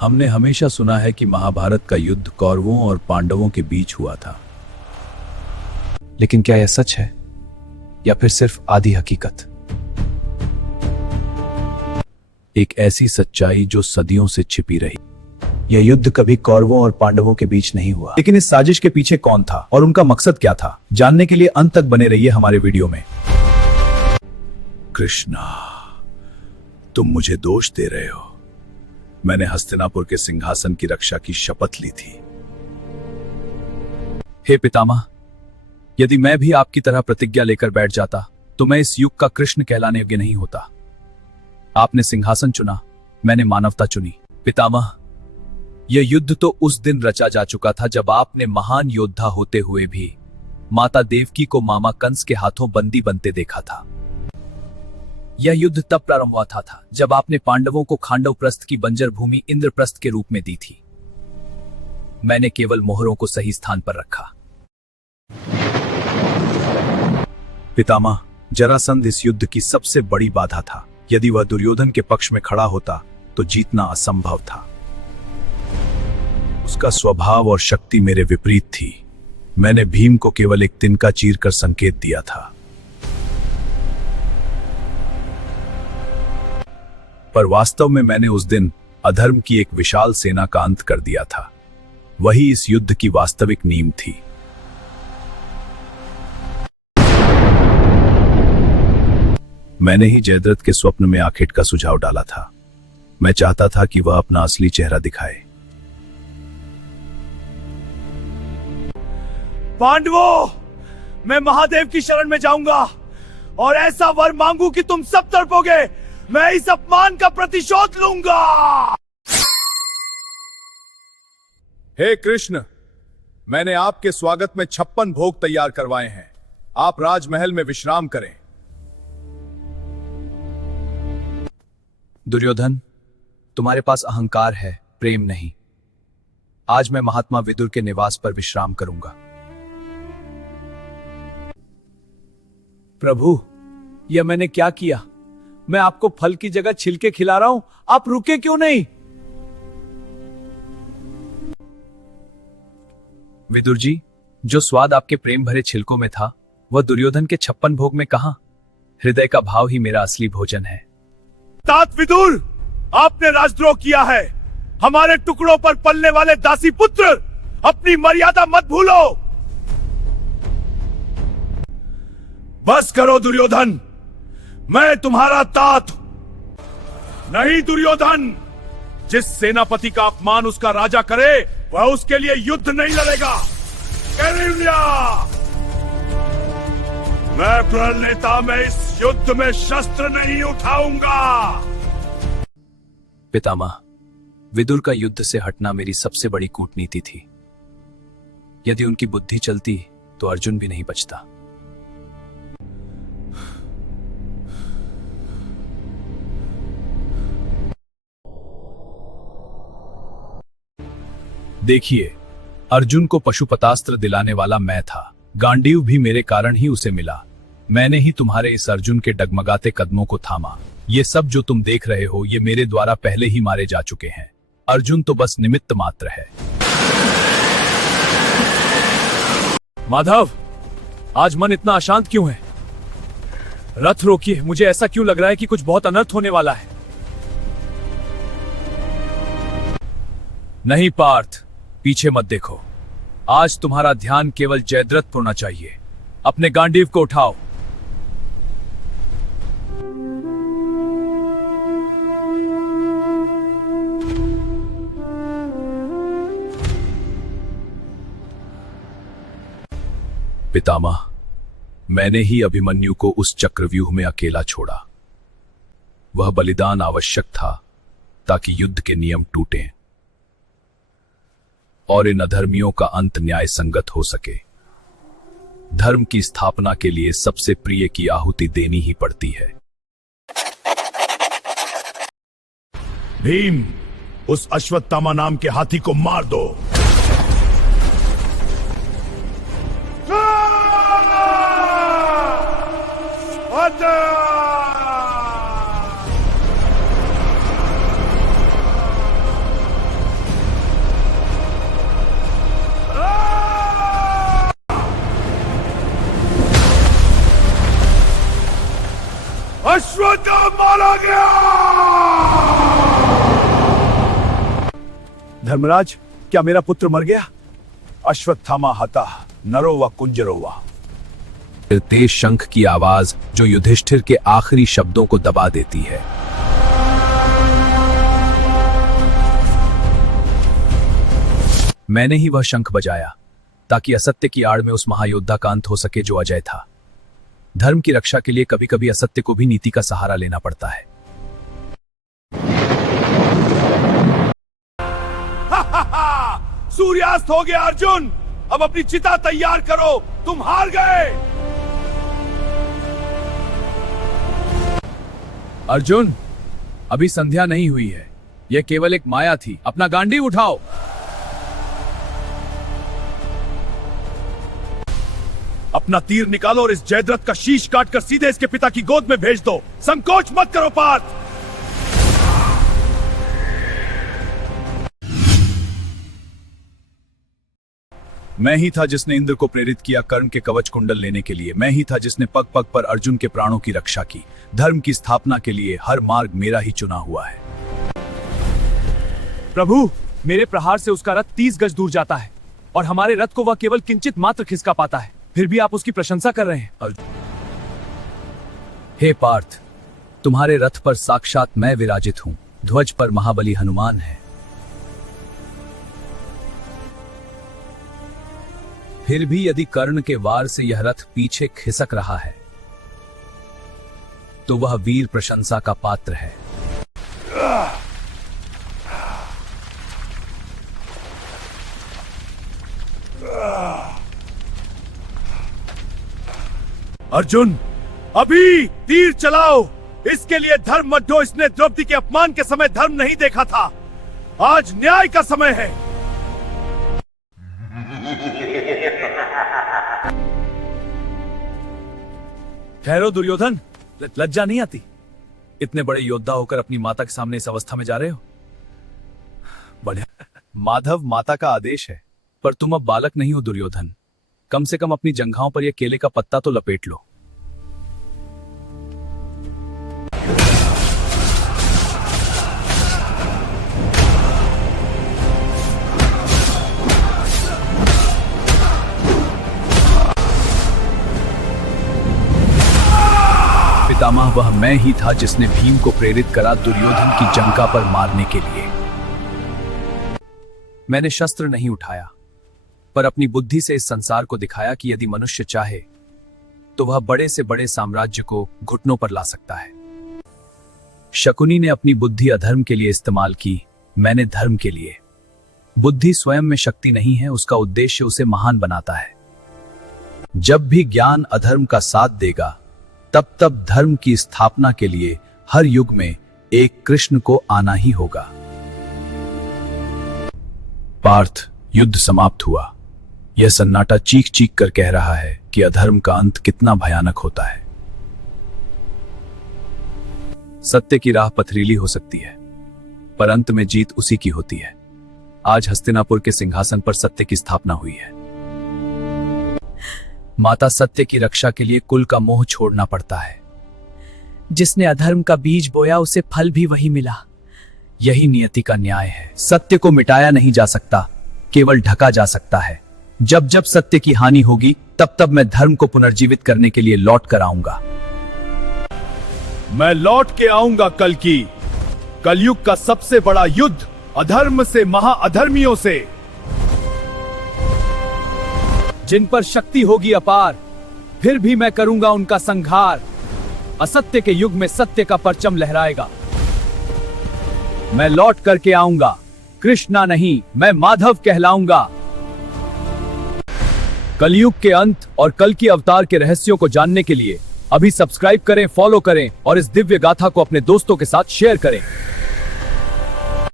हमने हमेशा सुना है कि महाभारत का युद्ध कौरवों और पांडवों के बीच हुआ था। लेकिन क्या यह सच है या फिर सिर्फ आधी हकीकत? एक ऐसी सच्चाई जो सदियों से छिपी रही। यह युद्ध कभी कौरवों और पांडवों के बीच नहीं हुआ। लेकिन इस साजिश के पीछे कौन था और उनका मकसद क्या था, जानने के लिए अंत तक बने रहिए हमारे वीडियो में। कृष्णा, तुम मुझे दोष दे रहे हो। मैंने हस्तिनापुर के सिंहासन की रक्षा की शपथ ली थी। हे पितामह, यदि मैं भी आपकी तरह प्रतिज्ञा लेकर बैठ जाता तो मैं इस युग का कृष्ण कहलाने योग्य नहीं होता। आपने सिंहासन चुना, मैंने मानवता चुनी। पितामह, यह युद्ध तो उस दिन रचा जा चुका था जब आपने महान योद्धा होते हुए भी माता देवकी को मामा कंस के हाथों बंदी बनते देखा था। यह युद्ध तब प्रारंभ हुआ था जब आपने पांडवों को खांडव प्रस्थ की बंजर भूमि इंद्रप्रस्थ के रूप में दी थी। मैंने केवल मोहरों को सही स्थान पर रखा। पितामह, जरासंध इस युद्ध की सबसे बड़ी बाधा था। यदि वह दुर्योधन के पक्ष में खड़ा होता तो जीतना असंभव था। उसका स्वभाव और शक्ति मेरे विपरीत थी। मैंने भीम को केवल एक तिनका चीरकर संकेत दिया था, पर वास्तव में मैंने उस दिन अधर्म की एक विशाल सेना का अंत कर दिया था। वही इस युद्ध की वास्तविक नींव थी। मैंने ही जयद्रथ के स्वप्न में आखेट का सुझाव डाला था। मैं चाहता था कि वह अपना असली चेहरा दिखाए। पांडवों, मैं महादेव की शरण में जाऊंगा और ऐसा वर मांगू कि तुम सब तड़पोगे। मैं इस अपमान का प्रतिशोध लूंगा। हे कृष्ण, मैंने आपके स्वागत में 56 भोग तैयार करवाए हैं। आप राजमहल में विश्राम करें। दुर्योधन, तुम्हारे पास अहंकार है, प्रेम नहीं। आज मैं महात्मा विदुर के निवास पर विश्राम करूंगा। प्रभु, यह मैंने क्या किया? मैं आपको फल की जगह छिलके खिला रहा हूं, आप रुके क्यों नहीं? विदुर जी, जो स्वाद आपके प्रेम भरे छिलकों में था वह दुर्योधन के 56 भोग में कहां? हृदय का भाव ही मेरा असली भोजन है। तात विदुर, आपने राजद्रोह किया है। हमारे टुकड़ों पर पलने वाले दासी पुत्र, अपनी मर्यादा मत भूलो। बस करो दुर्योधन, मैं तुम्हारा तात नहीं। दुर्योधन, जिस सेनापति का अपमान उसका राजा करे वह उसके लिए युद्ध नहीं लड़ेगा। मैं प्रण लेता, मैं इस युद्ध में शस्त्र नहीं उठाऊंगा। पितामह, विदुर का युद्ध से हटना मेरी सबसे बड़ी कूटनीति थी। यदि उनकी बुद्धि चलती तो अर्जुन भी नहीं बचता। देखिए, अर्जुन को पशुपतास्त्र दिलाने वाला मैं था। गांडीव भी मेरे कारण ही उसे मिला। मैंने ही तुम्हारे इस अर्जुन के डगमगाते कदमों को थामा। ये सब जो तुम देख रहे हो ये मेरे द्वारा पहले ही मारे जा चुके हैं। अर्जुन तो बस निमित्त मात्र है। माधव, आज मन इतना अशांत क्यों है? रथ रोकिए, मुझे ऐसा क्यों लग रहा है कि कुछ बहुत अनर्थ होने वाला है। नहीं पार्थ, पीछे मत देखो। आज तुम्हारा ध्यान केवल जयद्रथ पर होना चाहिए। अपने गांडीव को उठाओ। पितामह, मैंने ही अभिमन्यु को उस चक्रव्यूह में अकेला छोड़ा। वह बलिदान आवश्यक था ताकि युद्ध के नियम टूटें और इन अधर्मियों का अंत न्याय संगत हो सके। धर्म की स्थापना के लिए सबसे प्रिय की आहुति देनी ही पड़ती है। भीम, उस अश्वत्थामा नाम के हाथी को मार दो। अश्वत्थामा मारा गया। धर्मराज, क्या मेरा पुत्र मर गया? अश्वत्थामा हता नरो व कुंजरो व। फिर तेज शंख की आवाज जो युधिष्ठिर के आखिरी शब्दों को दबा देती है। मैंने ही वह शंख बजाया ताकि असत्य की आड़ में उस महायोद्धा का अंत हो सके जो अजय था। धर्म की रक्षा के लिए कभी कभी असत्य को भी नीति का सहारा लेना पड़ता है। सूर्यास्त हो गया अर्जुन, अब अपनी चिता तैयार करो, तुम हार गए। अर्जुन, अभी संध्या नहीं हुई है, यह केवल एक माया थी। अपना गांडीव उठाओ। अपना तीर निकालो और इस जयद्रथ का शीश काटकर सीधे इसके पिता की गोद में भेज दो। संकोच मत करो पार्थ। मैं ही था जिसने इंद्र को प्रेरित किया कर्ण के कवच कुंडल लेने के लिए। मैं ही था जिसने पग पग पर अर्जुन के प्राणों की रक्षा की। धर्म की स्थापना के लिए हर मार्ग मेरा ही चुना हुआ है। प्रभु, मेरे प्रहार से उसका रथ 30 गज दूर जाता है और हमारे रथ को वह केवल किंचित मात्र खिसका पाता है, फिर भी आप उसकी प्रशंसा कर रहे हैं। हे पार्थ, तुम्हारे रथ पर साक्षात मैं विराजित हूं। ध्वज पर महाबली हनुमान है। फिर भी यदि कर्ण के वार से यह रथ पीछे खिसक रहा है तो वह वीर प्रशंसा का पात्र है। अर्जुन, अभी तीर चलाओ। इसके लिए धर्म मत ढो। इसने द्रौपदी के अपमान के समय धर्म नहीं देखा था। आज न्याय का समय है। ठहरो दुर्योधन, लज्जा नहीं आती? इतने बड़े योद्धा होकर अपनी माता के सामने इस अवस्था में जा रहे हो? बढ़िया। माधव माता का आदेश है, पर तुम अब बालक नहीं हो दुर्योधन। कम से कम अपनी जंघाओं पर यह केले का पत्ता तो लपेट लो। पितामह, वह मैं ही था जिसने भीम को प्रेरित करा दुर्योधन की जंका पर मारने के लिए। मैंने शस्त्र नहीं उठाया, पर अपनी बुद्धि से इस संसार को दिखाया कि यदि मनुष्य चाहे तो वह बड़े से बड़े साम्राज्य को घुटनों पर ला सकता है। शकुनी ने अपनी बुद्धि अधर्म के लिए इस्तेमाल की, मैंने धर्म के लिए। बुद्धि स्वयं में शक्ति नहीं है, उसका उद्देश्य उसे महान बनाता है। जब भी ज्ञान अधर्म का साथ देगा, तब तब धर्म की स्थापना के लिए हर युग में एक कृष्ण को आना ही होगा। पार्थ, युद्ध समाप्त हुआ। यह सन्नाटा चीख चीख कर कह रहा है कि अधर्म का अंत कितना भयानक होता है। सत्य की राह पथरीली हो सकती है, पर अंत में जीत उसी की होती है। आज हस्तिनापुर के सिंहासन पर सत्य की स्थापना हुई है। माता, सत्य की रक्षा के लिए कुल का मोह छोड़ना पड़ता है। जिसने अधर्म का बीज बोया उसे फल भी वही मिला। यही नियति का न्याय है। सत्य को मिटाया नहीं जा सकता, केवल ढका जा सकता है। जब जब सत्य की हानि होगी, तब तब मैं धर्म को पुनर्जीवित करने के लिए लौट कर आऊंगा। मैं लौट के आऊंगा कल की। कलयुग का सबसे बड़ा युद्ध अधर्म से, महाअधर्मियों से। जिन पर शक्ति होगी अपार, फिर भी मैं करूंगा उनका संहार। असत्य के युग में सत्य का परचम लहराएगा। मैं लौट करके आऊंगा। कृष्णा नहीं, मैं माधव कहलाऊंगा। कलयुग के अंत और कल की अवतार के रहस्यों को जानने के लिए अभी सब्सक्राइब करें, फॉलो करें और इस दिव्य गाथा को अपने दोस्तों के साथ शेयर करें।